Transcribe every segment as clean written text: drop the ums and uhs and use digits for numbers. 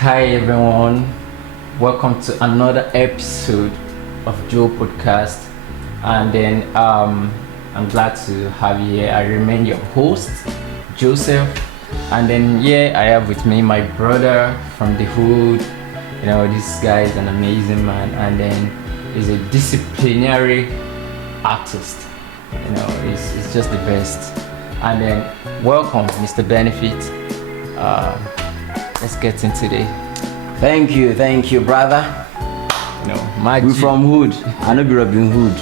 Hi everyone, welcome to another episode of Joe Podcast. And then I'm glad to have you here. I remain your host, Joseph. And then I have with me my brother from the hood. You know, this guy is an amazing man, and then he's a disciplinary artist. You know, he's just the best. And then welcome, Mr. Benefit. Let's get into it. Thank you, brother. You know, we from hood. I know be Robin Hood.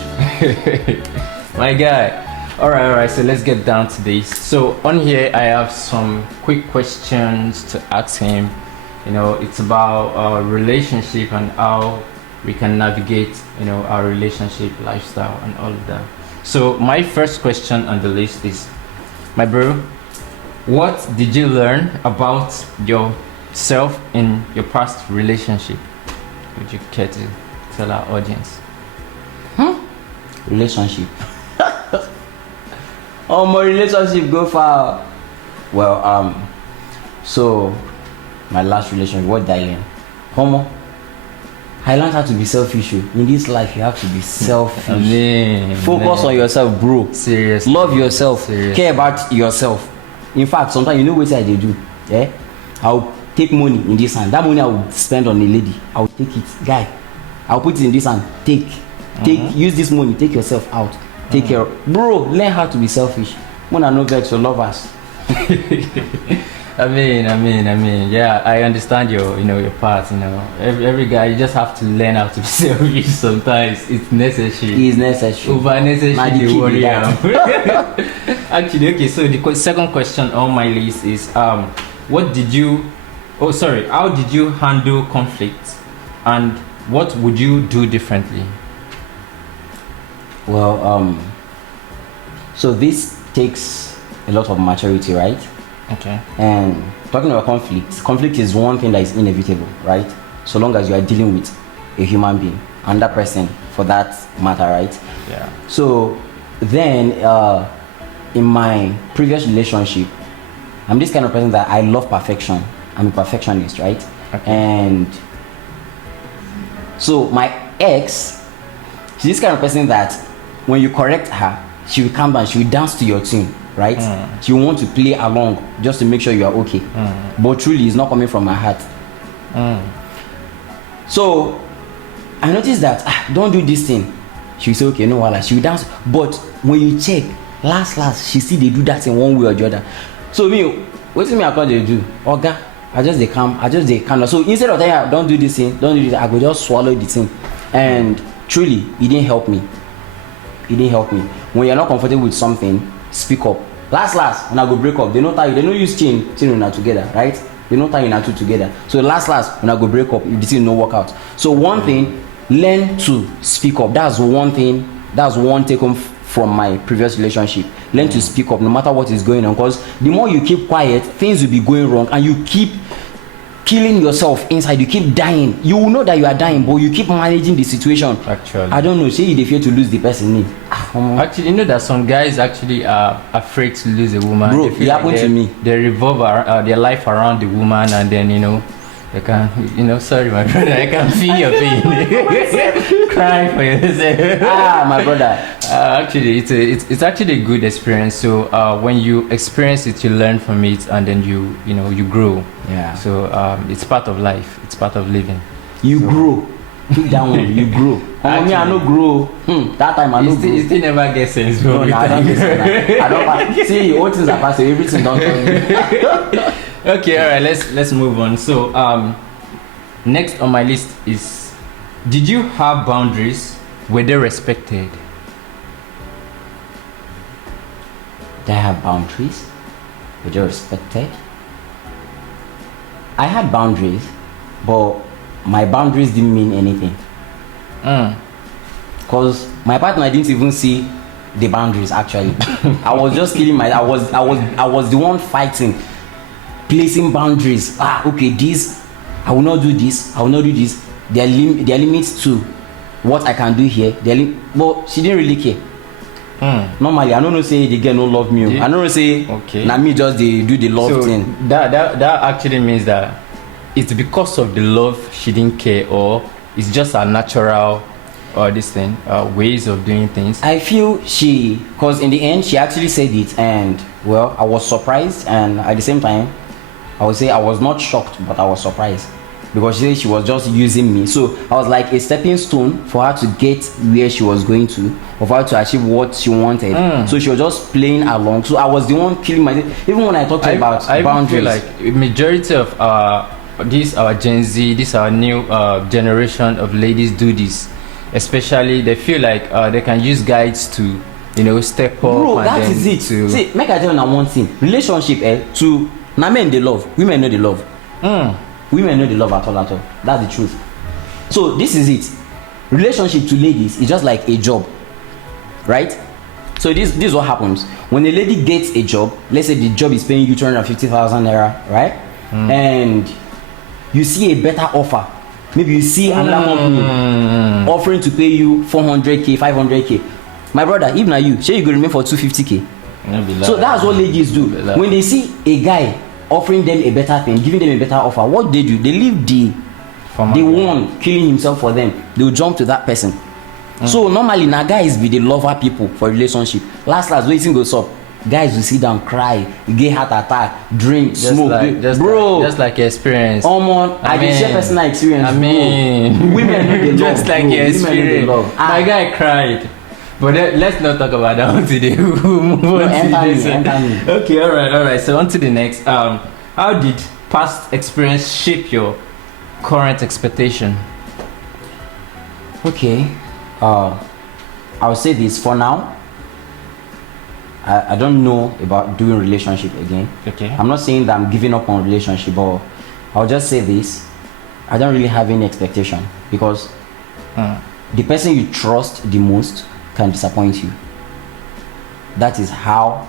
My guy. All right. So let's get down to this. So on here, I have some quick questions to ask him. You know, it's about our relationship and how we can navigate, you know, our relationship, lifestyle, and all of that. So my first question on the list is, my bro, what did you learn about yourself in your past relationship? Would you care to tell our audience? Relationship. Oh, my relationship go far. Well, so my last relationship, what did I learn? Homo. I learned how to be selfish. In this life, you have to be selfish. Focus on yourself, bro. Seriously. Love yourself. Seriously. Care about yourself. In fact, sometimes you know what I do. Yeah, I'll take money in this hand. That money I will spend on a lady. I'll take it, guy. I'll put it in this hand. Take. Use this money. Take yourself out. Take care, bro. Learn how to be selfish. When I know vex your lovers. I mean, yeah, I understand your part. You know, every guy, you just have to learn how to be selfish. Sometimes it's necessary. It's necessary. Over necessary, you worry. Actually, okay. So the second question on my list is, how did you handle conflict, and what would you do differently? Well, so this takes a lot of maturity, right? Okay. And talking about conflict is one thing that is inevitable, right? So long as you are dealing with a human being, another person for that matter, right? Yeah. So then, in my previous relationship, I'm this kind of person that I love perfection. I'm a perfectionist, right? Okay. And so my ex, she's this kind of person that when you correct her, she will calm down, she will dance to your tune, right? She will want to play along just to make sure you are okay. But truly, it's not coming from my heart. So I noticed that, don't do this thing. She will say, okay, no, wala. She will dance. But when you check, last, she see they do that in one way or the other. So what do I call they do? Okay, I just they calm down. So instead of telling her, don't do this thing, I go just swallow the thing. And truly, it didn't help me. When you're not comfortable with something, speak up. Last, when I go break up, they don't tie you, they don't use chain when are together, right? They don't tie you two together. So last, when I go break up, if the thing no work out. So one thing, learn to speak up. That's one take home from my previous relationship. Learn to speak up no matter what is going on, because the more you keep quiet, things will be going wrong, and you keep killing yourself inside. You keep dying. You will know that you are dying, but you keep managing the situation. Actually, I don't know. Say they fear to lose the person. Actually, you know that some guys actually are afraid to lose a woman. Bro, it happened to me. They revolve their life around the woman, and then they can, sorry, my brother, I can feel your pain. Crying for yourself. My brother. Actually, it's actually a good experience. So when you experience it, you learn from it, and then you grow. Yeah. So it's part of life. It's part of living. You grow. Keep that one. You grow. Me, I no grow. That time I no grow. You still never get sense, bro. No, I don't get sense. I don't. See, all things are passing. Everything don't tell me. Okay, all right. Let's move on. So next on my list is, did you have boundaries? Were they respected? Did I have boundaries? Were they respected? I had boundaries, but my boundaries didn't mean anything. Because my partner didn't even see the boundaries. Actually, I was just killing I was the one fighting, placing boundaries. Okay, this I will not do this. I will not do this. There are limits to what I can do here. But she didn't really care. Normally, I don't know say the girl no love me. I don't know say okay. Now me just they do the love thing. That actually means that it's because of the love she didn't care, or it's just a natural this thing ways of doing things? I feel because in the end she actually said it, and well, I was surprised, and at the same time I would say I was not shocked, but I was surprised, because she said she was just using me. So I was like a stepping stone for her to get where she was going to, or for her to achieve what she wanted. So she was just playing along. So I was the one killing myself. Even when I talked about boundaries, I feel like majority of this our Gen Z, this our new generation of ladies do this. Especially they feel like they can use guides to, you know, step up. Bro, and that then is it. to See, make I tell you now one thing. Relationship, to na men they love, women know they love. Women know they love at all. That's the truth. So this is it. Relationship to ladies is just like a job, right? So this is what happens when a lady gets a job. Let's say the job is paying you 250,000 naira, right? And you see a better offer. Maybe you see another company offering to pay you 400k, 500k. My brother, even you, say you go remain for 250k. So that's what ladies do. When they see a guy offering them a better thing, giving them a better offer, what they do, they leave the one killing himself for them. They'll jump to that person. So normally now guys be the lover people for relationship. Last waiting goes up. Guys will sit down, cry, get heart attack, drink, just smoke, bro. Just like your experience. I can share personal experience. Women know they love. Just like your experience. My guy cried. But let's not talk about that one today. We'll move on to this. Okay, all right. So on to the next. How did past experience shape your current expectation? Okay, I'll say this for now. I don't know about doing relationship again. Okay. I'm not saying that I'm giving up on relationship, but I'll just say this. I don't really have any expectation, because the person you trust the most can disappoint you. That is how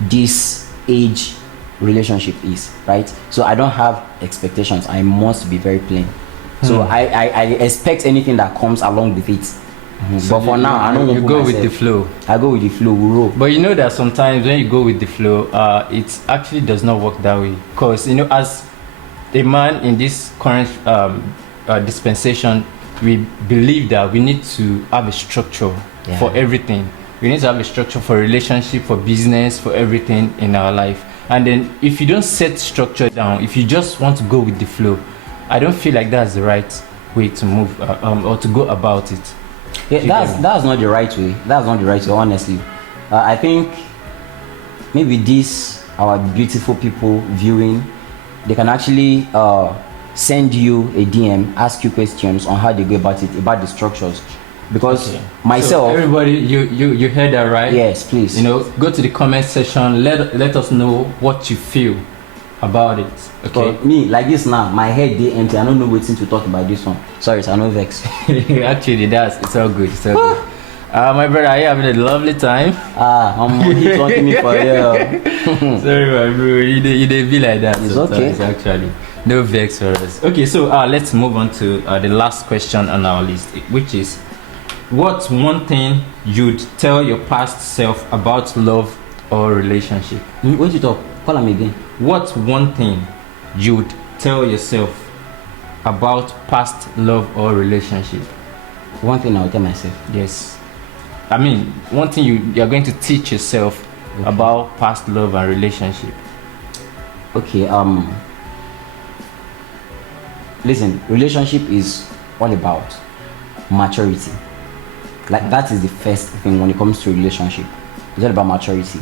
this age relationship is, right? So I don't have expectations. I must be very plain. So I expect anything that comes along with it. So but for now, I don't. You go with the flow. I go with the flow. We roll. But you know that sometimes when you go with the flow, it actually does not work that way. Because you know, as a man in this current dispensation, we believe that we need to have a structure for everything. We need to have a structure for relationship, for business, for everything in our life. And then if you don't set structure down, if you just want to go with the flow, I don't feel like that's the right way to move or to go about it. Yeah, that's not the right way. That's not the right way, honestly. I think maybe this, our beautiful people viewing, they can actually send you a DM, ask you questions on how they go about it, about the structures. Because myself, so everybody, you heard that, right? Yes, please. You know, go to the comment section. Let us know what you feel about it. Okay. For me, like this now, my head dey empty. I don't know waiting to talk about this one. Sorry, I no vex. Actually, it's all good. It's all good. My brother, are you having a lovely time? I'm talking me for you. Sorry, my bro. You dey be like that. It's okay. Actually, no vex for us. Okay, so let's move on to the last question on our list, which is, what's one thing you'd tell your past self about love or relationship? When you talk, call me again. What's one thing you'd tell yourself about past love or relationship? One thing I would tell myself. Yes. I mean, one thing you're going to teach yourself about past love and relationship. Okay, listen, relationship is all about maturity. Like, that is the first thing when it comes to relationship. It's all about maturity.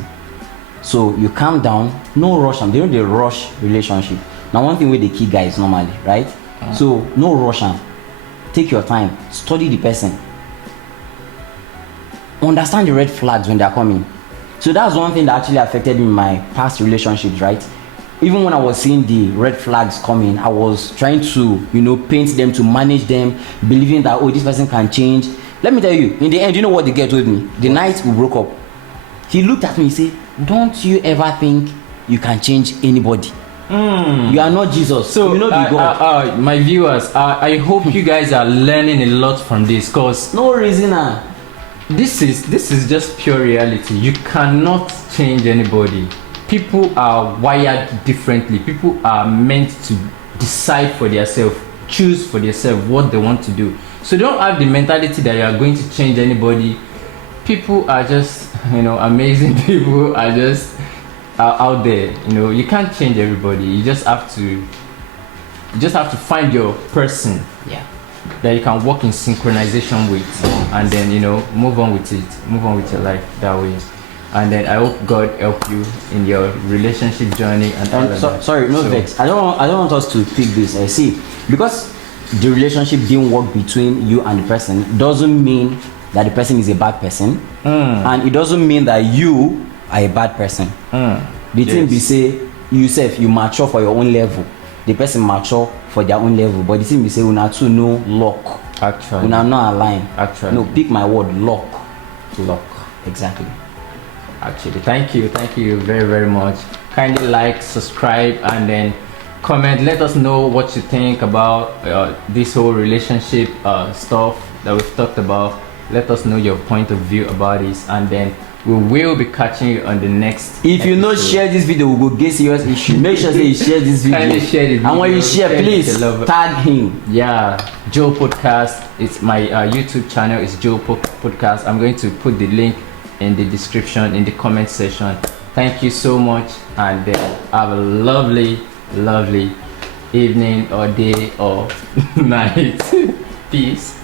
So you calm down, no rush. They don't rush relationship. Now one thing with the key guys normally, right? So no rush. Take your time, study the person, understand the red flags when they are coming. So that's one thing that actually affected me in my past relationships, right? Even when I was seeing the red flags coming, I was trying to, paint them, to manage them, believing that, this person can change. Let me tell you, in the end, you know what the girl told me? The night we broke up, he looked at me and said, don't you ever think you can change anybody? You are not Jesus. So you know the God. My viewers, I hope you guys are learning a lot from this, because no reason. This is just pure reality. You cannot change anybody. People are wired differently. People are meant to decide for themselves, choose for themselves what they want to do. So don't have the mentality that you are going to change anybody. People are just, amazing. People are just out there. You can't change everybody. You just have to find your person, that you can work in synchronization with, and then move on with it, move on with your life that way. And then I hope God help you in your relationship journey and all of that. Sorry, no vex. I don't want us to pick this. I see, because the relationship didn't work between you and the person doesn't mean that the person is a bad person, and it doesn't mean that you are a bad person. The thing be say you mature for your own level, the person mature for their own level, but the thing be say una two no lock. Actually, una not align. Actually, no, pick my word, lock. Exactly. Actually, thank you very, very much. Kindly like, subscribe, and then comment. Let us know what you think about this whole relationship stuff that we've talked about. Let us know your point of view about this, and then we will be catching you on the next if you not share this video, we will get serious issue. Make sure that you share this video. Kindly share this video. And when you share, please tag him. Joe Podcast. It's my YouTube channel. It's Joe Podcast. I'm going to put the link in the description, in the comment section. Thank you so much, and have a lovely evening or day or night. Peace.